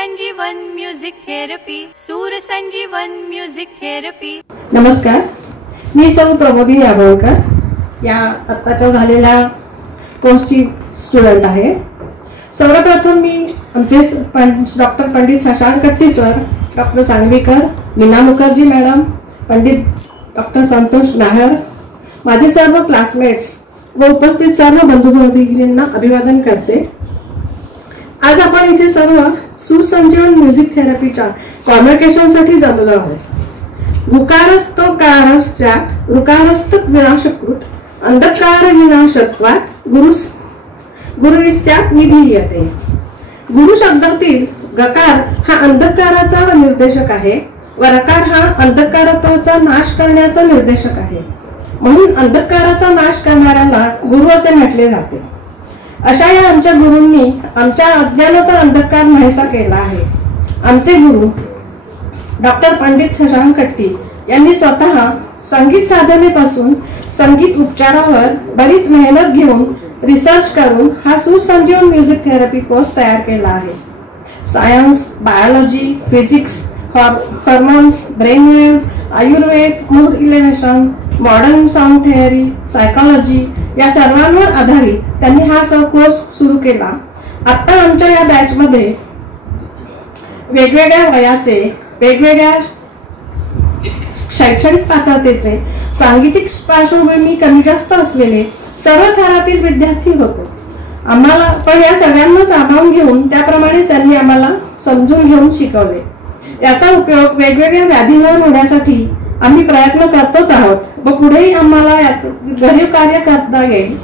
संजीवन music therapy, सूर संजीवन म्युझिक थेरपी। नमस्कार, मी सौ प्रबोधी याबळकर, या आत्ताच्या झालेल्या कोर्सची स्टुडंट आहे। सर्वप्रथम मी आमचे डॉक्टर पंडित शशांक कट्टी sir, doctor Sangvikar, Meena Mukherjee madam, Pandit doctor Santosh Nahar, माझे सर्व क्लासमेट्स व उपस्थित सर्व बंधू भगिनींना अभिवादन करते। आज आपण इथे सर्व सूर संजीवन म्युझिक थेरपीच्या कॉन्व्होकेशनसाठी जमलो आहोत। गुकारस्तो कारस्यात् ऋकारस्त विनाशकृत अंधकार विनाशत्वात् गुरुस्यात् निधीयते। गुरु शब्दातील गकार हा अंधकाराचा निर्देशक आहे व रकार हा अंधकाराचा नाश करण्याचा निर्देशक आहे, म्हणून अंधकाराचा नाश करणाऱ्याला गुरु असे म्हटले जाते। अशा या आमच्या गुरूंनी आमच्या अज्ञानाचा अंधकार नाहीसा केला आहे। आमचे गुरु डॉक्टर पंडित शशांक कट्टी यांनी स्वतः संगीत साधनेपासून संगीत उपचारावर बरीच मेहनत घेऊन रिसर्च करून हा सूर संजीवन म्युझिक थेरपी कोर्स तयार केला आहे। Science, biology, physics, hormones, brain waves, Ayurveda, mood elevation, modern sound theory, psychology या सर्वांवर आधारित त्यांनी हा कोर्स सुरू केला। आता आमच्या या बॅच मध्ये वेगवेगळ्या वयाचे, वेगवेगळ्या शैक्षणिक पात्रतेचे, सांगीतिक पार्श्वभूमी कमी जास्त असलेले सर्व थरातील विद्यार्थी होते। आम्हाला पण या सगळ्यांना सामावून घेऊन त्याप्रमाणे त्यांनी आम्हाला समजून घेऊन शिकवले। याचा उपयोग वेगवेगळ्या व्याधींवर होण्यासाठी आम्ही प्रयत्न करतोच आहोत व पुढेही आम्हाला भरीव कार्य करता येईल।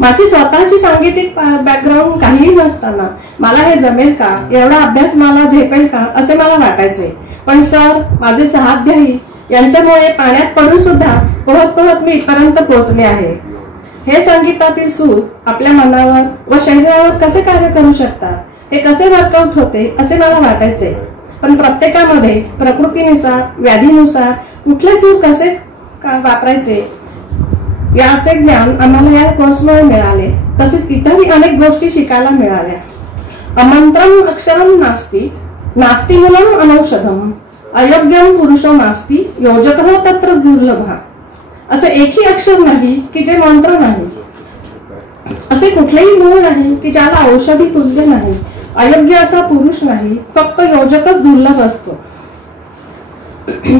माझी स्वतःची सांगीतिक बॅकग्राऊंड काहीही नसताना मला हे जमेल का, एवढा अभ्यास मला झेपेल का असे मला वाटायचे, पण सर, माझे सहाध्यायी यांच्यामुळे पाण्यात पडून सुद्धा पोहत पोहत मी इथपर्यंत पोहोचले आहे। हे संगीतातील सूर आपल्या मनावर व शरीरावर कसे कार्य करू शकतात, हे कसे वर्कआउट होते असे मला वाटायचे, पण प्रत्येकामध्ये प्रकृतीनुसार, व्याधीनुसार कुठले सूर कसे वापरायचे याचे ज्ञान आम्हाला या कोर्समुळे मिळाले। तसेच इतरही अनेक गोष्टी शिकायला मिळाल्या। अमंत्रम अक्षरम नास्ति, नास्ति मूलम अनौषधम, अयोग्यम पुरुषो नास्ति, योजकः तत्र दुर्लभः। असे एकही अक्षर नाही की जे मंत्र नाही, असे कुठलेही मूळ नाही की ज्याला औषधी तुल्य नाही, अयोग्य असा पुरुष नाही, फक्त योजकच दुर्लभ असतो।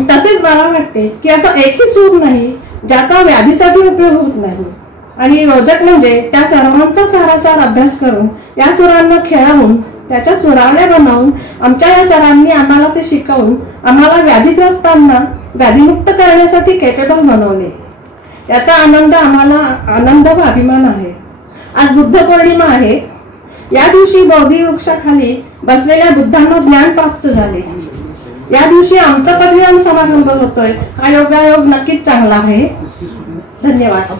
तसेच मला वाटते की असा एकही सूर नाही ज्याचा व्याधीसाठी उपयोग होत नाही, आणि योजक म्हणजे त्या सर्वांचा सारासार अभ्यास करून या सुरांना खेळवून त्याच्या सुरावल्या बनवून आमच्या या सरांनी आम्हाला ते शिकवून आम्हाला व्याधीग्रस्तांना व्याधीमुक्त करण्यासाठी केपेबल बनवले। याचा आनंद व अभिमान आहे। आज बुद्ध पौर्णिमा आहे। या दिवशी बोधी वृक्षाखाली बसलेल्या बुद्धांना ज्ञान प्राप्त झाले। या दिवशी आमचा पदवीदान समारंभ होतोय। हा योगायोग नक्कीच चांगला आहे। धन्यवाद।